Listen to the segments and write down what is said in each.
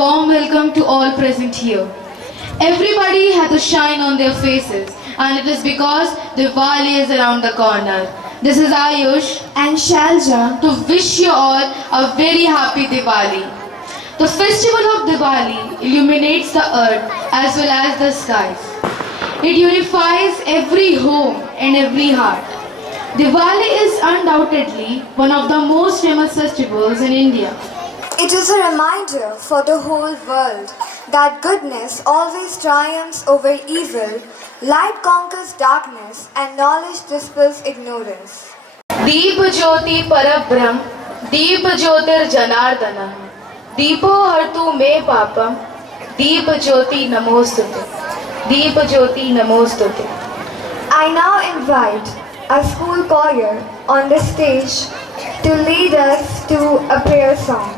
Warm welcome to all present here. Everybody has a shine on their faces, and it is because Diwali is around the corner. This is Ayush and Shalja. to wish you all a very happy Diwali. The festival of Diwali illuminates the earth as well as the skies. It unifies every home and every heart. Diwali is undoubtedly one of the most famous festivals in India. It is a reminder for the whole world that goodness always triumphs over evil, light conquers darkness, and knowledge dispels ignorance. दीप ज्योति परब्रह्म दीप ज्योतिर जनार्दन दीपो हर्तु मे पापम दीप ज्योति नमोस्तुते दीप ज्योति नमोस्तुते. I now invite a school choir on the stage to lead us to a prayer song.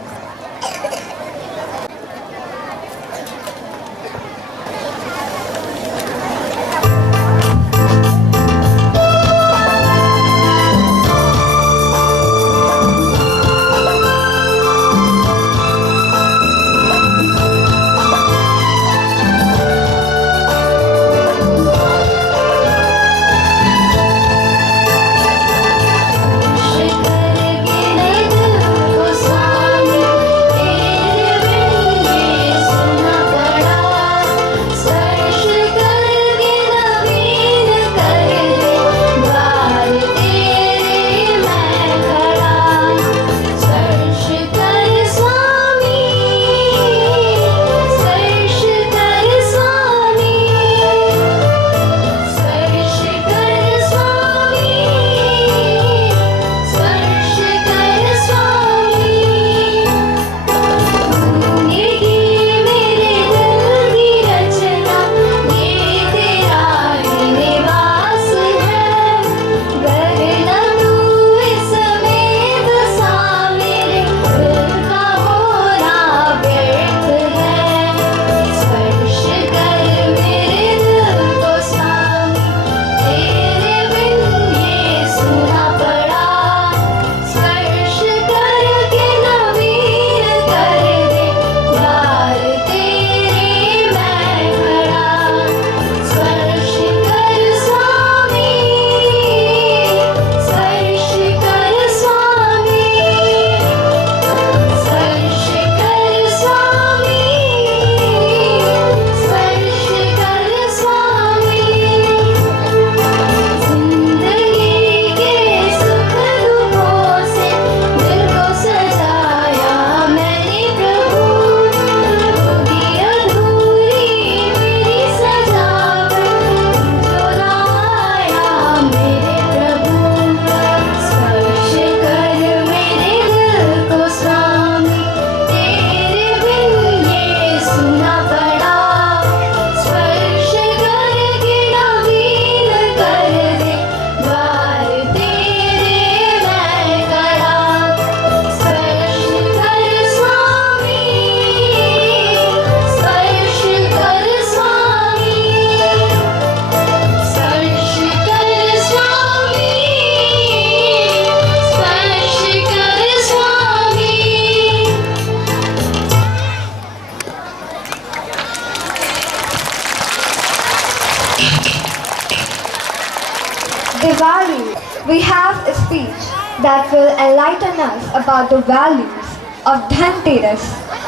Diwali, we have a speech that will enlighten us about the values of Dhanteras,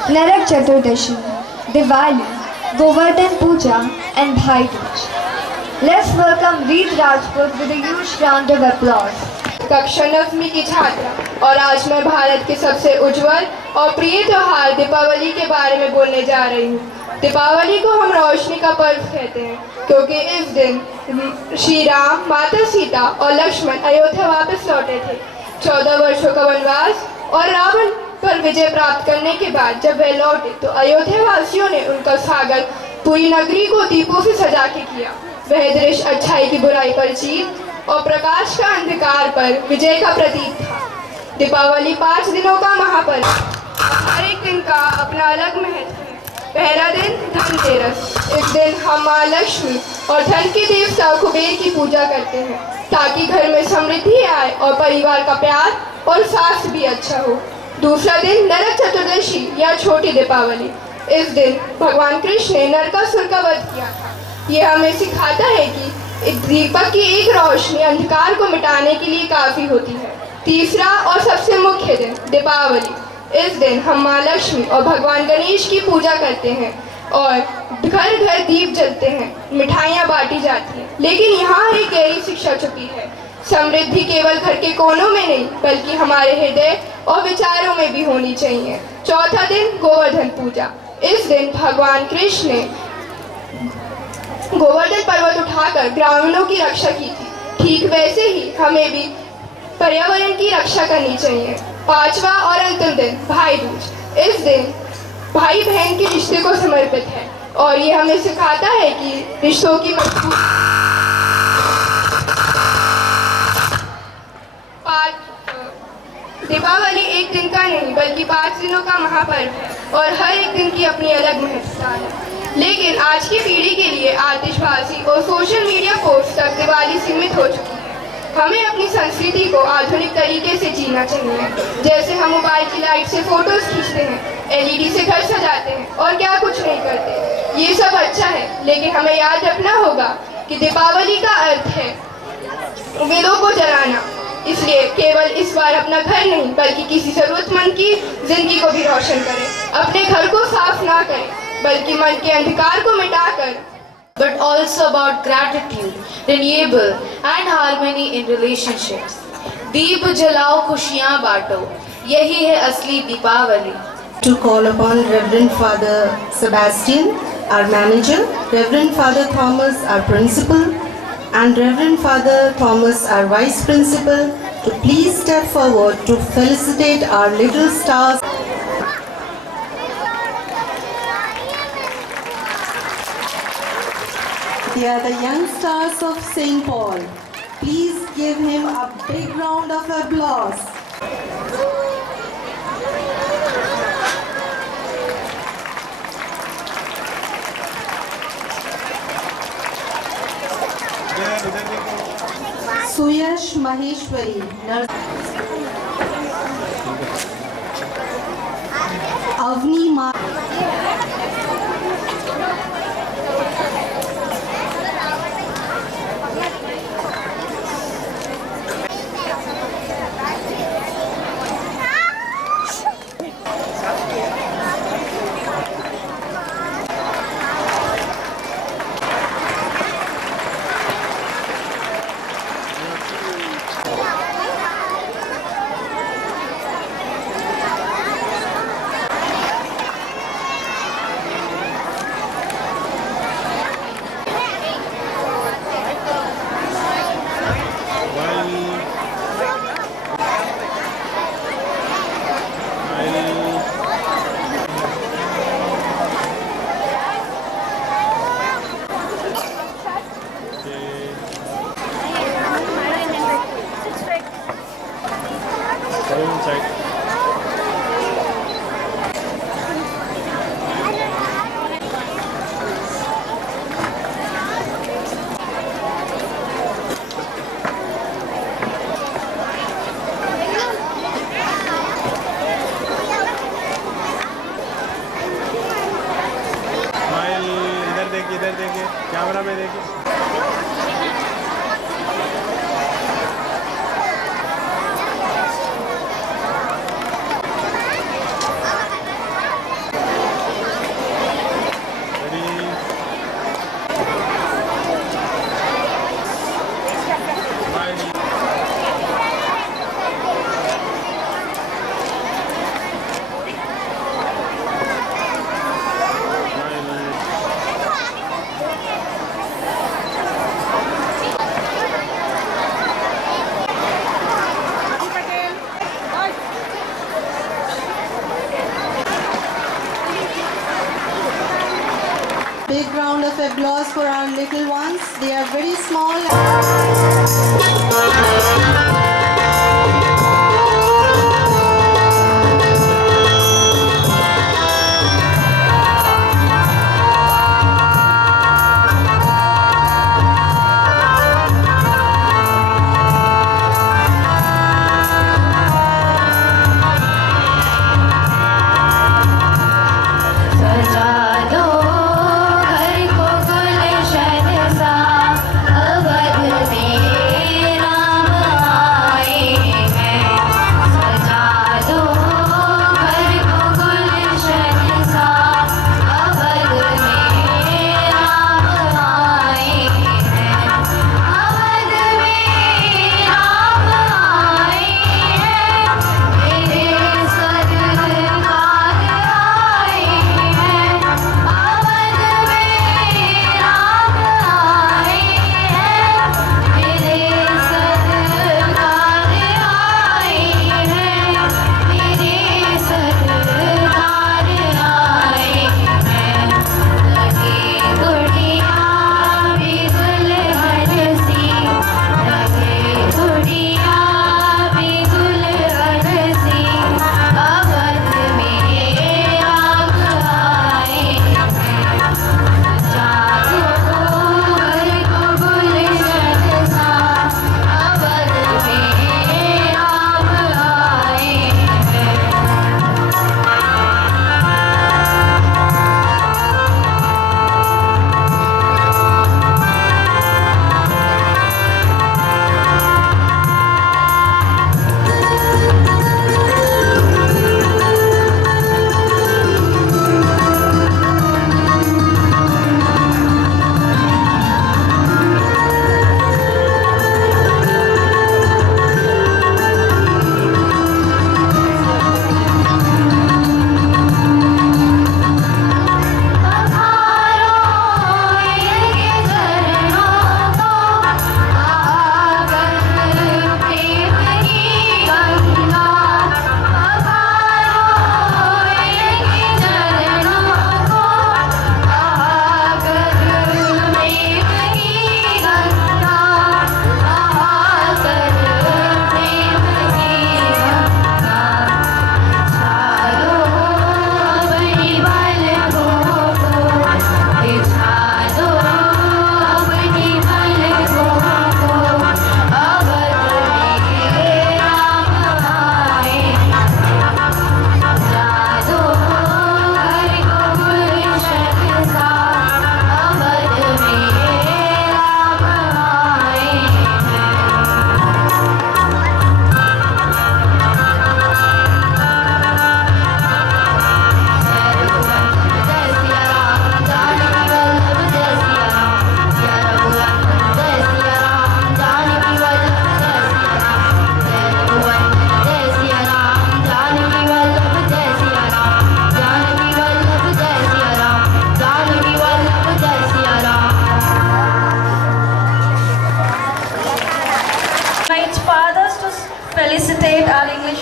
Narak Chaturdashi, Diwali, Govardhan Puja and Bhai Dooj. Let's welcome Reed Rajput with a huge round of applause. कक्षा 9वीं की छात्रा और आज मैं भारत के सबसे उज्जवल और प्रिय त्योहार दीपावली के बारे में बोलने जा रही हूँ। दीपावली को हम रोशनी का पर्व कहते हैं क्योंकि इस दिन श्री राम, माता सीता और लक्ष्मण अयोध्या वापस लौटे थे। 14 वर्षों का वनवास और रावण पर विजय प्राप्त करने के बाद जब वे लौटे तो अयोध्या वासियों ने उनका स्वागत पूरी नगरी को दीपों से सजा के किया। वह दृश्य अच्छाई की बुराई पर जीत और प्रकाश का अंधकार पर विजय का प्रतीक था। दीपावली 5 दिनों का महापर्व, हर एक दिन का अपना अलग महत्व है। पहला दिन धनतेरस। इस दिन हम माँ लक्ष्मी और धन के देवता कुबेर की पूजा करते हैं ताकि घर में समृद्धि आए और परिवार का प्यार और स्वास्थ्य भी अच्छा हो। दूसरा दिन नरक चतुर्दशी या छोटी दीपावली। इस दिन भगवान कृष्ण ने नरकासुर का वध किया था। ये हमें सिखाता है कि एक दीपक की एक रोशनी अंधकार को मिटाने के लिए काफ़ी होती है। तीसरा और सबसे मुख्य दिन दीपावली। इस दिन हम माँ लक्ष्मी और भगवान गणेश की पूजा करते हैं और घर घर दीप जलते हैं, मिठाइयाँ बांटी जाती हैं। लेकिन यहाँ एक गहरी शिक्षा छुपी है। समृद्धि केवल घर के कोनों में नहीं बल्कि हमारे हृदय और विचारों में भी होनी चाहिए। चौथा दिन गोवर्धन पूजा। इस दिन भगवान कृष्ण ने गोवर्धन पर्वत उठाकर ग्रामीणों की रक्षा की थी। ठीक वैसे ही हमें भी पर्यावरण की रक्षा करनी चाहिए। पांचवा और अंतिम दिन भाई दूज। इस दिन भाई बहन के रिश्ते को समर्पित है और ये हमें सिखाता है कि रिश्तों की मजबूत दीपावली एक दिन का नहीं बल्कि 5 दिनों का महापर्व है और हर एक दिन की अपनी अलग महत्वता है। लेकिन आज की पीढ़ी के लिए आतिशबाजी और सोशल मीडिया पोस्ट तक दिवाली सीमित हो चुकी है। हमें अपनी संस्कृति को आधुनिक तरीके से जीना चाहिए। जैसे हम मोबाइल की लाइट से फोटोज खींचते हैं, एलईडी से घर सजाते हैं और क्या कुछ नहीं करते। ये सब अच्छा है, लेकिन हमें याद रखना होगा कि दीपावली का अर्थ है उम्मीदों को जलाना। इसलिए केवल इस बार अपना घर नहीं बल्कि किसी जरूरतमंद की जिंदगी को भी रोशन करें। अपने घर को साफ ना करें बल्कि मन के अंधकार को मिटाकर but also about gratitude, renewable and harmony in relationships. दीप जलाओ खुशियाँ बांटो, यही है असली Deepawali. To call upon Reverend Father Sebastian, our manager, Reverend Father Thomas, our principal, and Reverend Father Thomas, our vice principal, to please step forward to felicitate our little stars. They are the young stars of St. Paul. Please give him a big round of applause. Suyash Maheshwari, Avni Ma. इधर देखिए, camera में देखिए। Big round of applause for our little ones. They are very small. सजा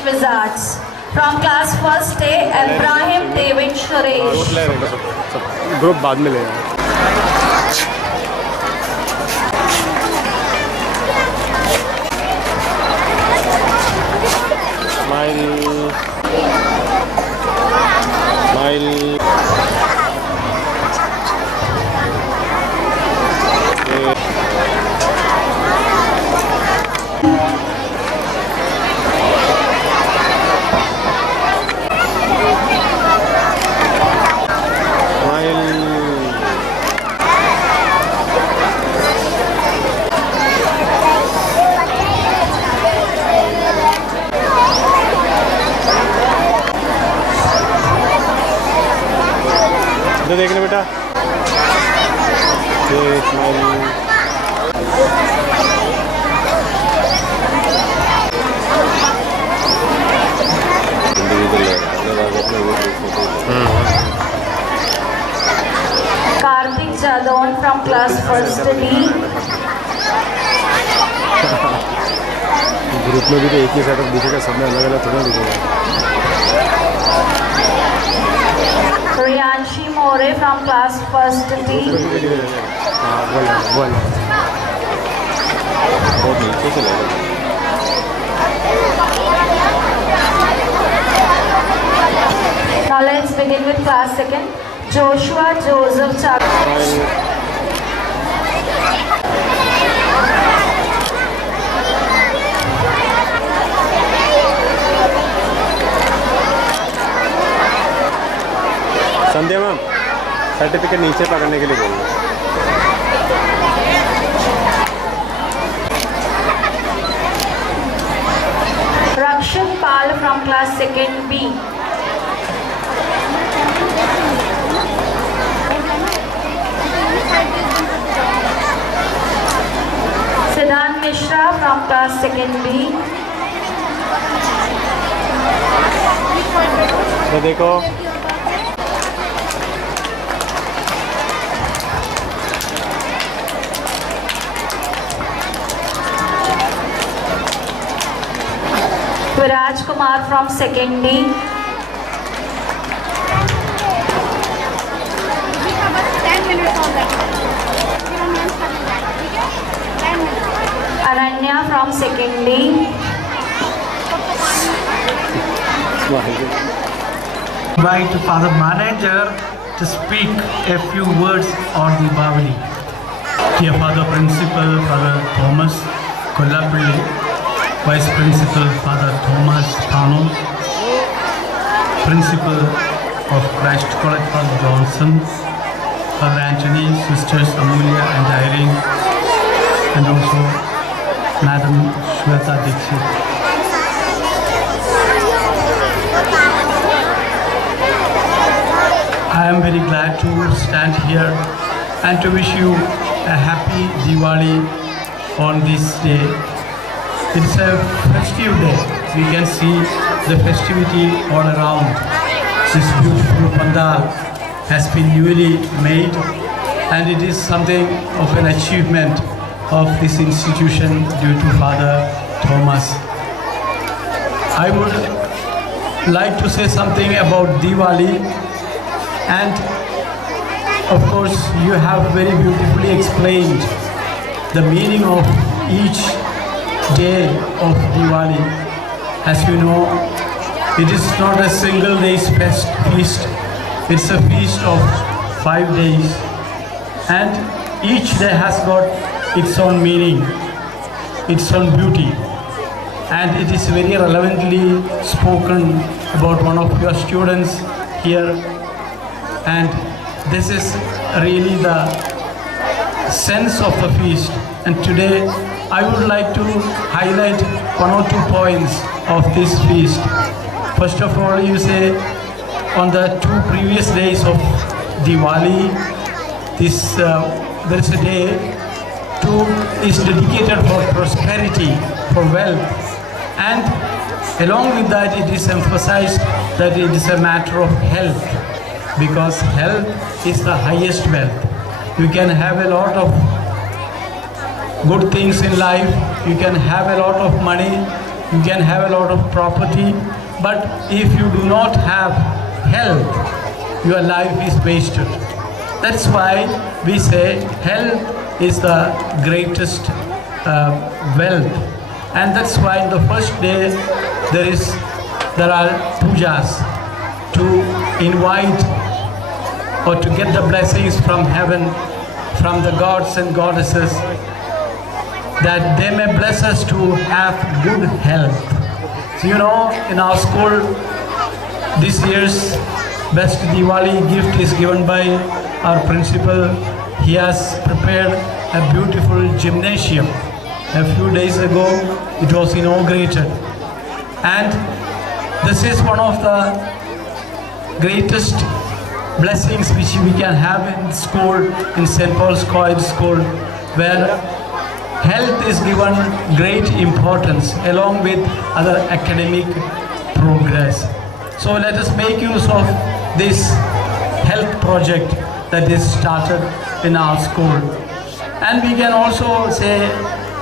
Wizards. From class 1st A, Ibrahim David Suresh. Note ले रहे हैं सब group बाद में ले आए स्माइल इधर देखने बेटा ये smile Karthik Jadon from class 1st D. Group में भी तो एक ही सेटअप दिखेगा सबने अलग अलग थोड़ा दिखेगा Riyanshi More from class 1st D. हाँ बोल बहुत नीचे से लगा Now let's begin with class 2nd. Joshua Joseph Chak. Sandhya ma'am certificate नीचे पकड़ने के लिए बोल रहे Rakshan Pal from class 2nd B. Siddhant Mishra from class 2nd B. तो देखो Viraj Kumar from 2nd D. Ananya from 2nd D. Invite Father Manager to speak a few words on Deepavali. Dear Father Principal, Father Thomas Kollapilli, Vice Principal Father Thomas Pano, Principal of Christ College Father Johnson, Father Anthony, Sisters Amelia and Irene, and also Madam Shweta Dixit. I am very glad to stand here and to wish you a happy Diwali on this day. It's a festive day. We can see the festivity all around. This beautiful pandal has been newly made and it is something of an achievement of this institution due to Father Thomas. I would like to say something about Diwali, and of course you have very beautifully explained the meaning of each day of Diwali. As you know, it is not a single day's feast, it's a feast of 5 days, and each day has got its own meaning, its own beauty, and it is very relevantly spoken about one of your students here, and this is really the sense of the feast. And today I would like to highlight 1 or 2 points of this feast. First of all, you say on the 2 previous days of Diwali, there is a day is dedicated for prosperity, for wealth, and along with that it is emphasized that it is a matter of health, because health is the highest wealth. You can have a lot of good things in life, you can have a lot of money, you can have a lot of property, but if you do not have health, your life is wasted. That's why we say health is the greatest wealth. And that's why in the first day there are pujas to invite or to get the blessings from heaven, from the gods and goddesses, that they may bless us to have good health. So you know, in our school, this year's best Diwali gift is given by our principal. He has prepared a beautiful gymnasium. A few days ago, it was inaugurated. And this is one of the greatest blessings which we can have in school, in St. Paul's College School, where health is given great importance along with other academic progress. So let us make use of this health project that is started in our school. And we can also say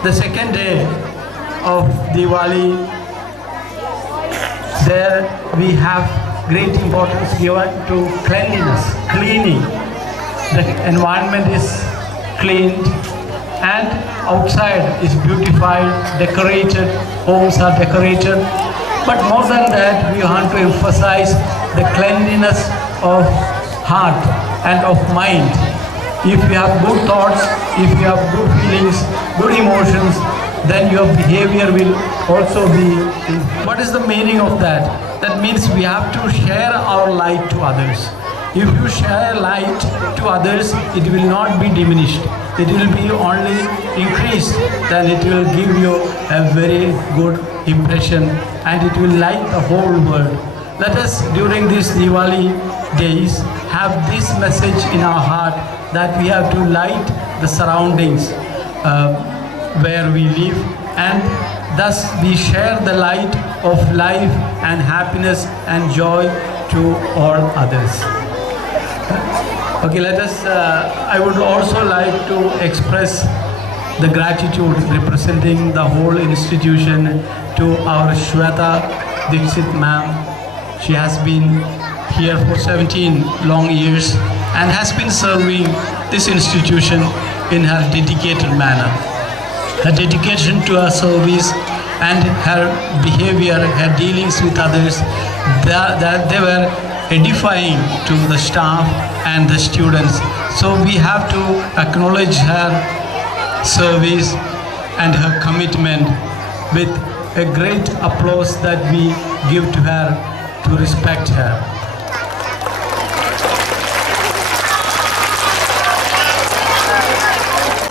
the second day of Diwali, there we have great importance given to cleanliness, cleaning. The environment is cleaned and outside is beautified, decorated, homes are decorated. But more than that, we want to emphasize the cleanliness of heart and of mind. If you have good thoughts, if you have good feelings, good emotions, then your behavior will also be. What is the meaning of that? That means we have to share our light to others. If you share light to others, it will not be diminished. It will be only increased. Then it will give you a very good impression and it will light the whole world. Let us, during these Diwali days, have this message in our heart that we have to light the surroundings where we live, and thus we share the light of life and happiness and joy to all others. Okay, let us, I would also like to express the gratitude representing the whole institution to our Shweta Dixit ma'am. She has been here for 17 long years and has been serving this institution in her dedicated manner. Her dedication to her service and her behavior, her dealings with others, that they were edifying to the staff and the students. So we have to acknowledge her service and her commitment with a great applause that we give to her to respect her.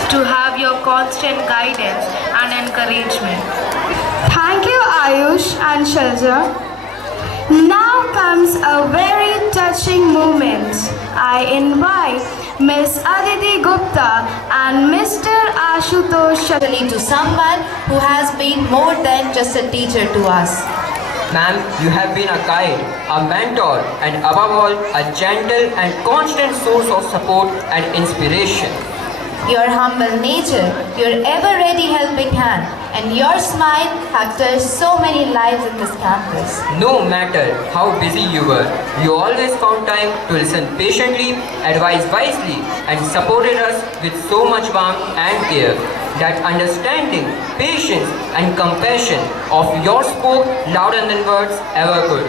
To have your constant guidance and encouragement. Thank you, Ayush and Shalja. Now comes a very touching moment. I invite Miss Aditi Gupta and Mr. Ashutosh Shalini To someone who has been more than just a teacher to us. Ma'am, you have been a guide, a mentor, and above all, a gentle and constant source of support and inspiration. Your humble nature, your ever-ready helping hand, and your smile have touched so many lives in this campus. No matter how busy you were, you always found time to listen patiently, advise wisely, and supported us with so much warmth and care that understanding, patience, and compassion of yours spoke louder than words ever could.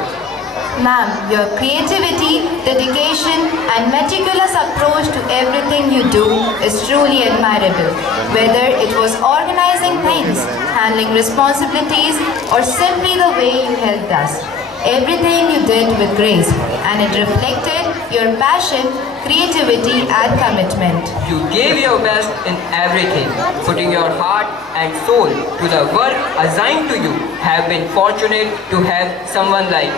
Ma'am, your creativity, dedication, and meticulous approach to everything you do is truly admirable. Whether it was organizing things, handling responsibilities, or simply the way you helped us. Everything you did with grace, and it reflected your passion, creativity, and commitment. You gave your best in everything, putting your heart and soul to the work assigned to you. Have been fortunate to have someone like.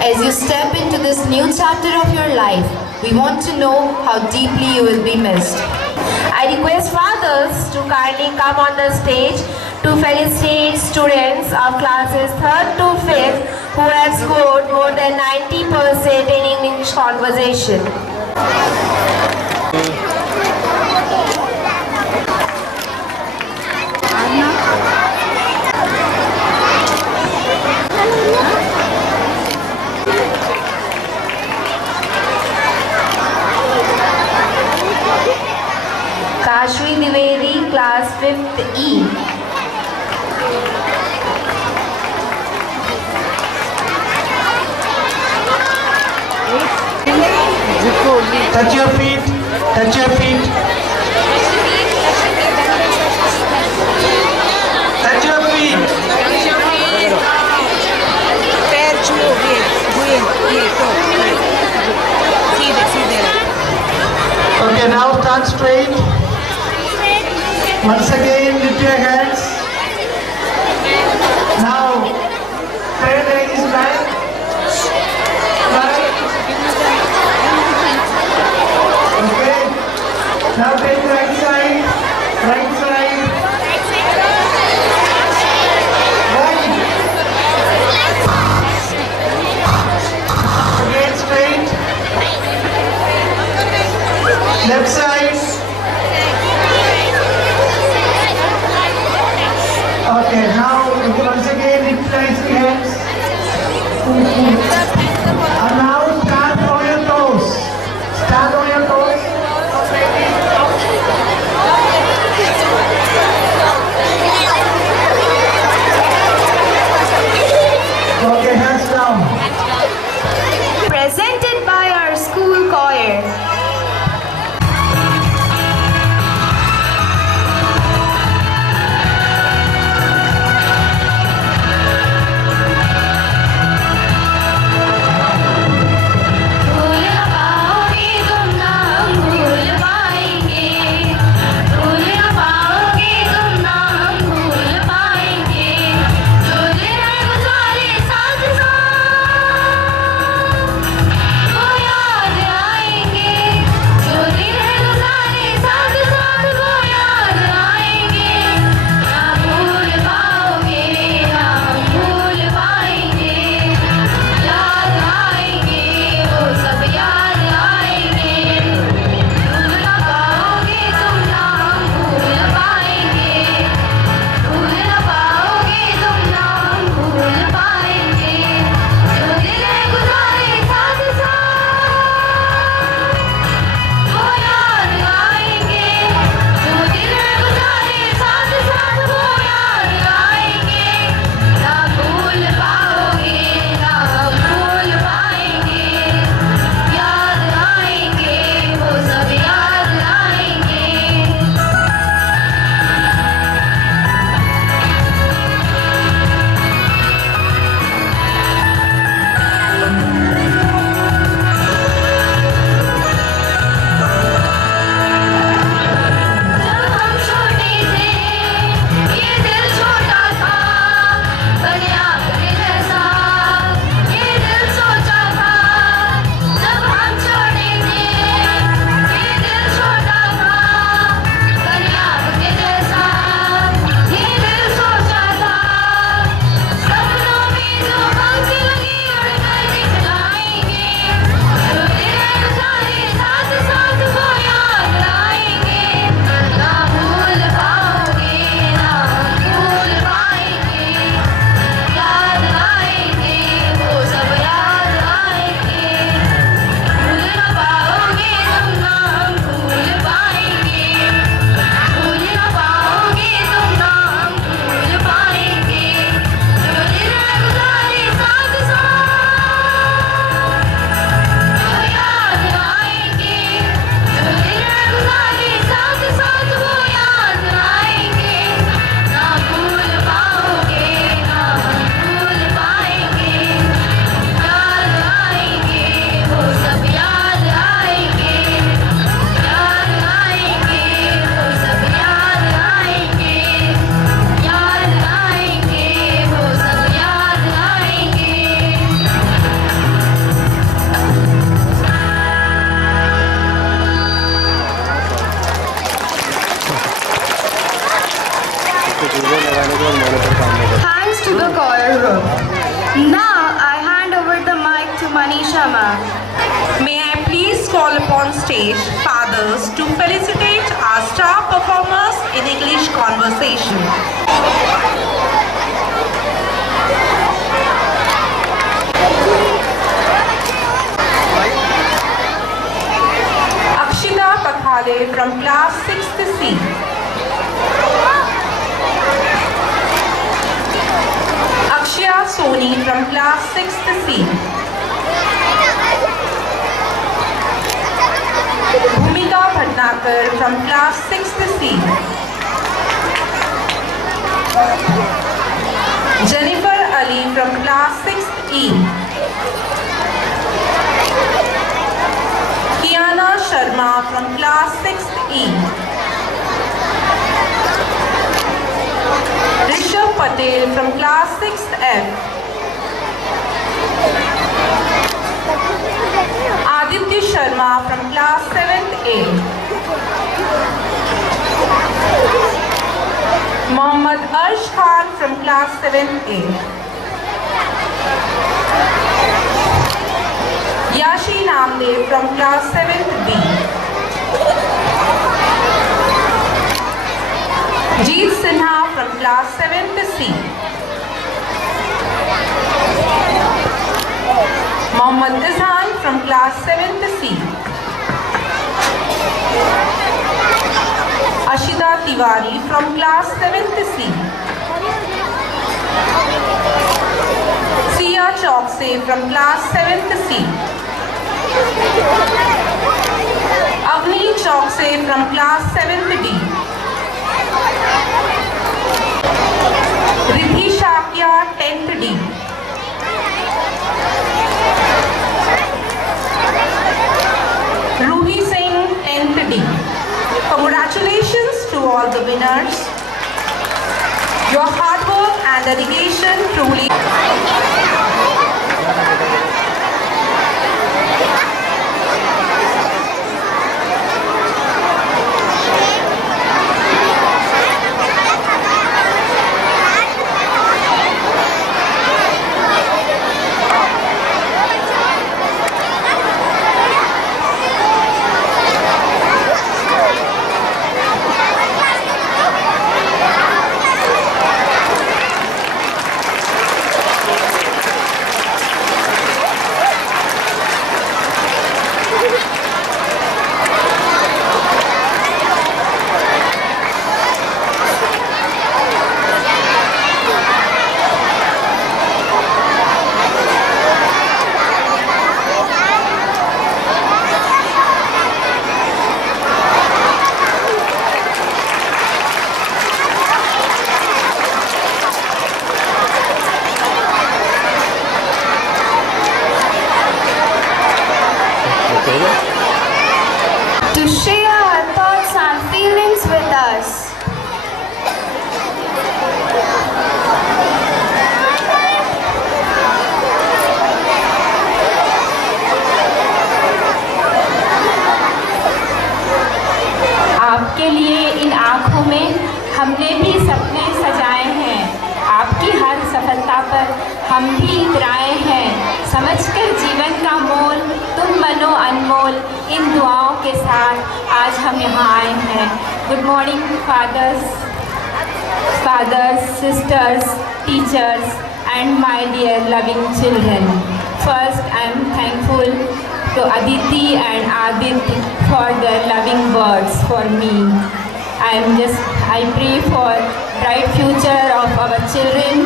As you step into this new chapter of your life, we want to know how deeply you will be missed. I request fathers to kindly come on the stage to felicitate students of classes 3rd to 5th who have scored more than 90% in English conversation. 5th E. Touch your feet. Touch your feet. Touch your feet. Okay, now stand straight. Once again, lift your hands. Now, straight leg is back. Right. Okay. Now take right side. Right side. Right. Again straight. Left side. Okay, now once again lift right hands. And now stand on your toes. Stand on your toes. Okay, hands down. Presented by our school choir. Thanks to the choir group. Now I hand over the mic to Manisha ma'am. May I please call upon stage fathers to felicitate our star performers in English conversation. Akshita Pakhale from class 6th C. Soni from class 6th C. Bhumika Bhatnagar from class 6th C. Jennifer Ali from class 6th E. Kiana Sharma from class 6th E. Rishabh Patel from class 6th F. Aditya Sharma from class 7th A. Mohammad Arsh Khan from class 7th A. Yashi Namdev from class 7th B. Jeet Sinha from class 7th C. Mohammad Izhan from class 7th C. Ashita Tiwari from class 7th C. Sia Chokse from class 7th C. Avni Chokse from class 7th D. Riddhi Shakya 10th D. Ruhi Singh 10th D. Congratulations to all the winners. Your hard work and dedication truly. To share her thoughts and feelings with us. आपके लिए इन आँखों में हमने भी सपने सजाए हैं। आपकी हर सफलता पर हम भी इतराए हैं। समझकर जीवन का मोल तुम बनो अनमोल। इन दुआओं के साथ आज हम यहाँ आए हैं। Good morning fathers, sisters, teachers and my dear loving children. First, I am thankful to Aditi and Adit for their loving words for me. I pray for bright future of our children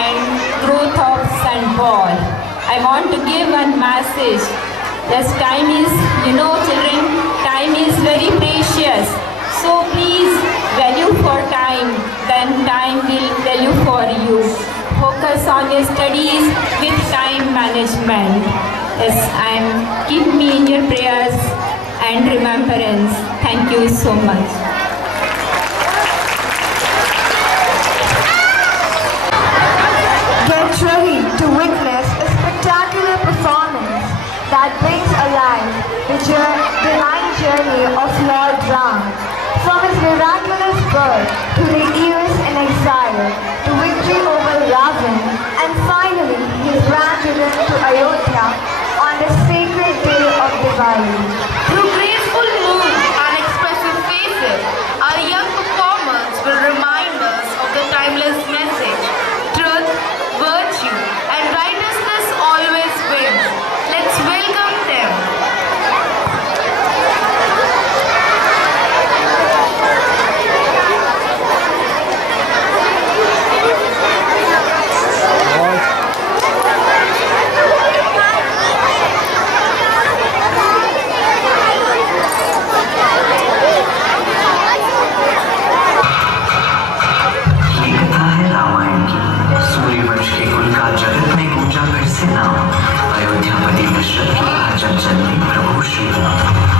and growth of St. Paul. I want to give one message. Yes, time is, children, time is very precious. So please value for time, then time will value for you. Focus on your studies with time management. Yes, keep me in your prayers and remembrance. Thank you so much. Get ready to witness a spectacular performance that brings alive the divine journey of Lord Ram. From his miraculous birth to the years in exile, to victory over Ravan, and finally his grand return to Ayodhya on the sacred day of Diwali. Through graceful moves and expressive faces, our young performers will remind us of the timeless message. Truth, virtue, and righteousness always win. Let's welcome them. जन्मे प्रभु श्री राम।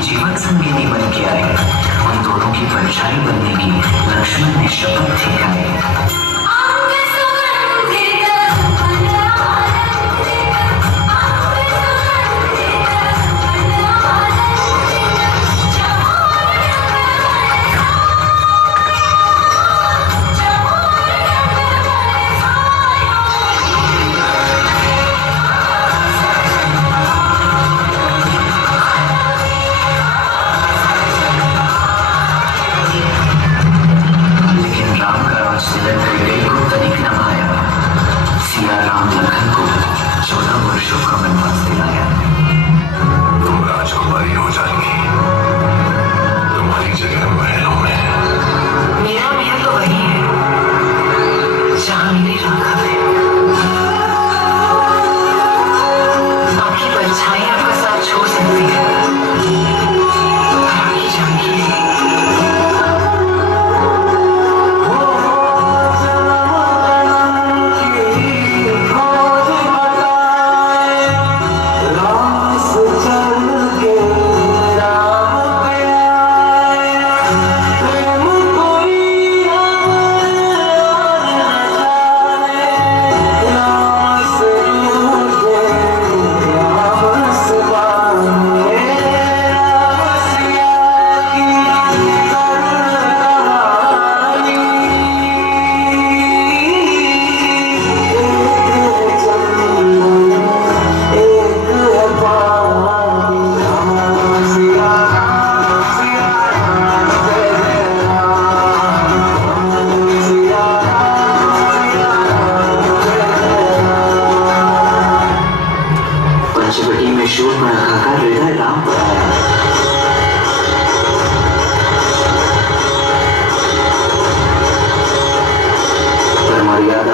जीवन संगिनी बन के आए, उन दोनों की परछाई बनने की लक्ष्मण ने शपथ ही खाई।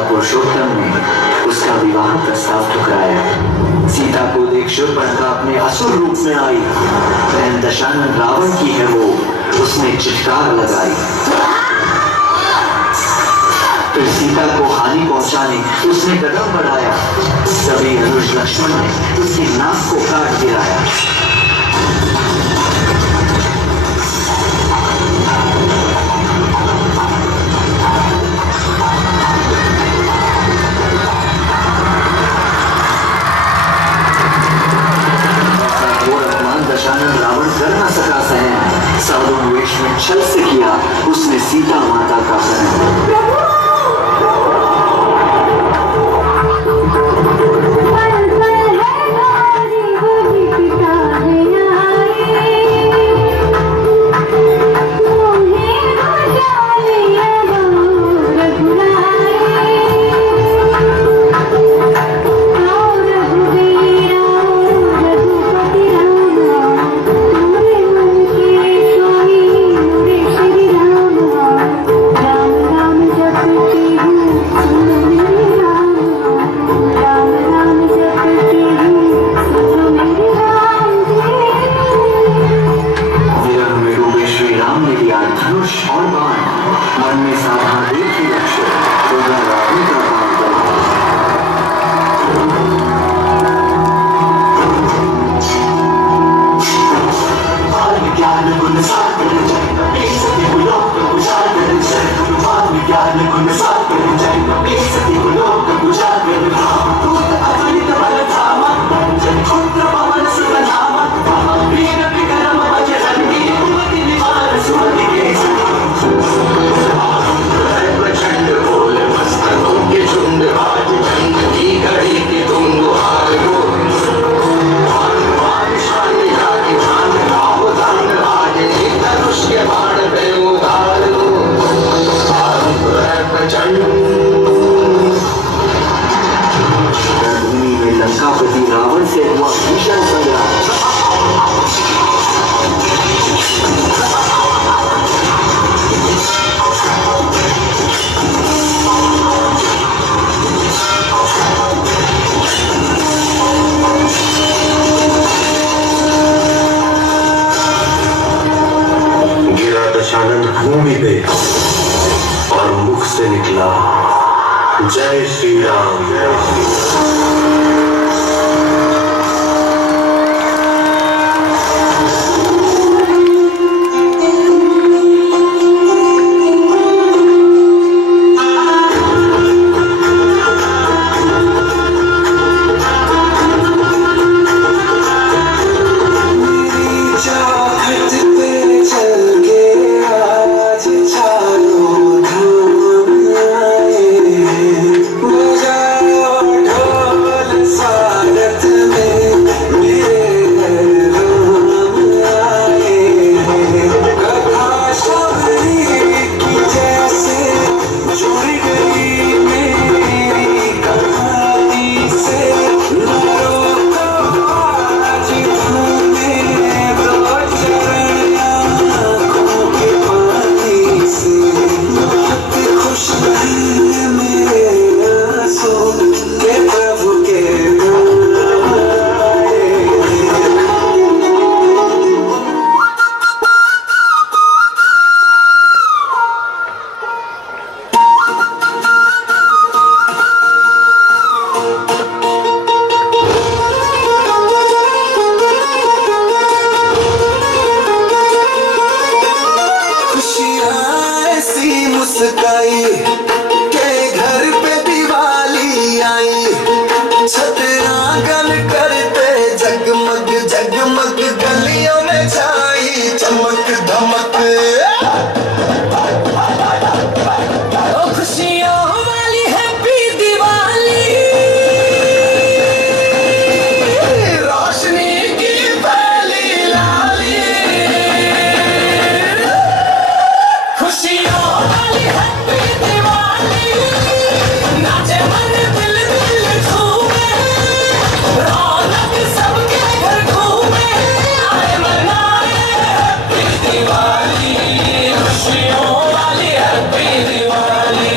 पुरुषोत्तम ने उसका विवाह प्रस्ताव ठुकराया। सीता को देख शूर्पणखा अपने असुर रूप में आई। बहन दशानन रावण की है वो, उसने चित्कार लगाई। फिर सीता को हानि पहुंचाने उसने कदम बढ़ाया। तभी अनुज लक्ष्मण ने उसकी नाक को काट गिराया। दशानन रावण कर न सका सहन। साधु वेश में छल से किया उसने सीता माता का हरण। प्रचंड और मुख से निकला जय श्री राम, जय श्री राम। मुस्काई के घर पे दिवाली आई, छत आंगन करते जगमग जगमग, गलियों में छाई चमक धमक। खुशियों वाली हैप्पी दिवाली, रोशनी की पहली लाली, खुशियों वाली हैप्पी दिवाली, नाचे मन दिल दिल झूमे, रौनक सबके घर घूमे, आए मनाए हैप्पी दिवाली, खुशियों वाली happy Diwali.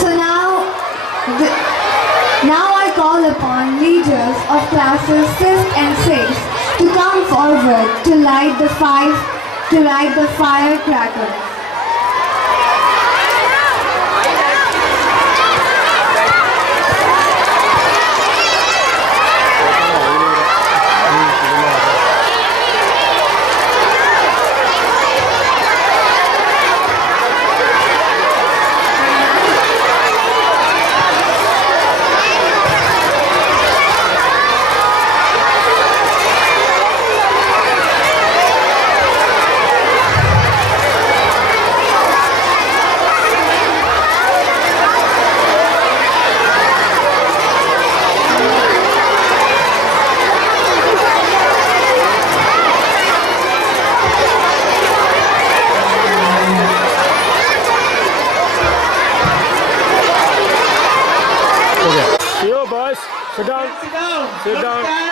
So now I call upon leaders of classes 5th and 6th to come forward to light the firecrackers. Yo, boys, sit down. Sit down.